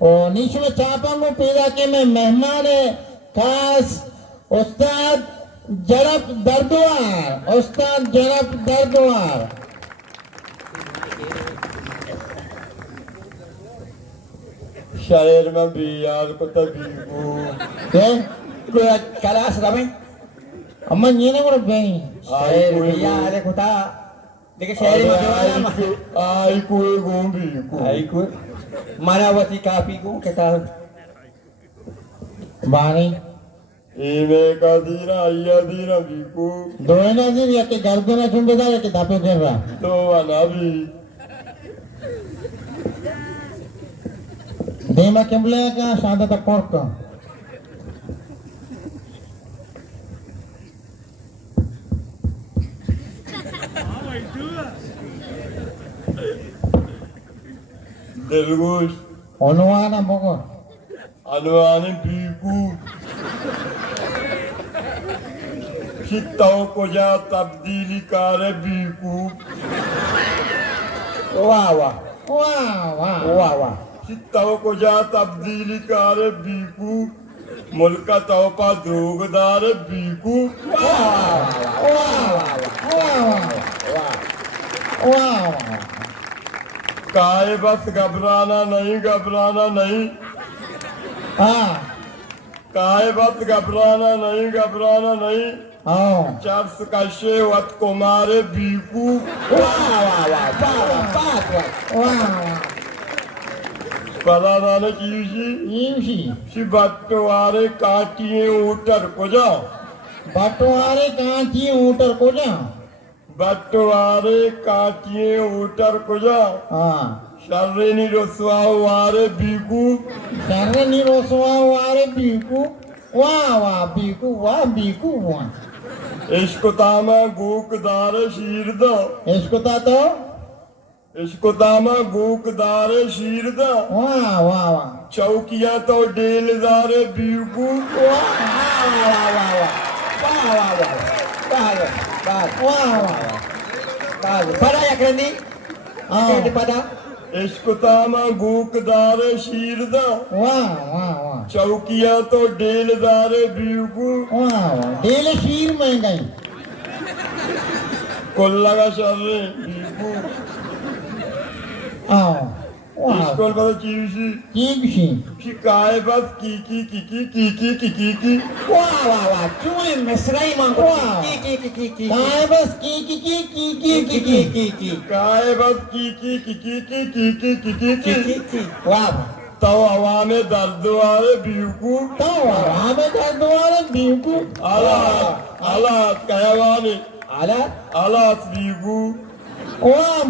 और नीचे में चापांगो पैदा के में मेहमान है खास उस्ताद जरब दर्दवार, उस्ताद जरब दर्दवार। शहर में भी यार को तभी क्या Kuya kalas kami. अम्मा ये ना करो भाई Share biya ale kuta. Dike share mo jawala. आई कोई गोंबी को Ay ku. Manawati kapi ko kita. बानी इमे का दीना आया दीना भी को दोना दिन या के गर्दना चुंबेदार के दापे कर रहा तो अनाबी देमा केमले का शादा तक कोर का दिलगोश अनुवाना मोको अनुवाने बीकू चित्ताओं को जा तब्दीली कारे बीकू Wow wow. वाह वाह Wow wow. चित्ताओं को जा तब्दीली कारे बीकू मुल्का तोपा द्रोगदार बीकू वाह काए बस घबराना नहीं हाँ काए बस घबराना नहीं आओ चर्स कशे वत कुमारे बीकू वाह परादान कीशी ईशी सी बट्टवारे काटिए ऊटर को जा बटवारे कांची ऊटर को जा बट्टवारे काटिए ऊटर को जा हाँ शर्रेनी रसवाओ वारे बीकू सर्रे निरोसवा वारे बीकू वाह बीकू वाह इश्कुतामा गूकदार शीरदा इसको तो इश्कुतामा गूकदार शीरदा वाह चौकिया तो डेलदार Biku Pada ya kendi. Kendi pada. इश्कुतामा गूकदार शीरदा वाह चौकिया तो डेलदार बीकू डेले शीर महंगाई कोल्ला का शर्रे बीकू आओ वाह इस्कोल पता चीज़ी कीशी शिकाय बस की Wow. Cuma mesrai mangko. Wow. Ki. काय बस की काय बस की Wow. तो अवामे दर्द वाले बीकू तो हमें कर दोबारा बीकू आलात कहवाने Alat. आलात बीकू वाह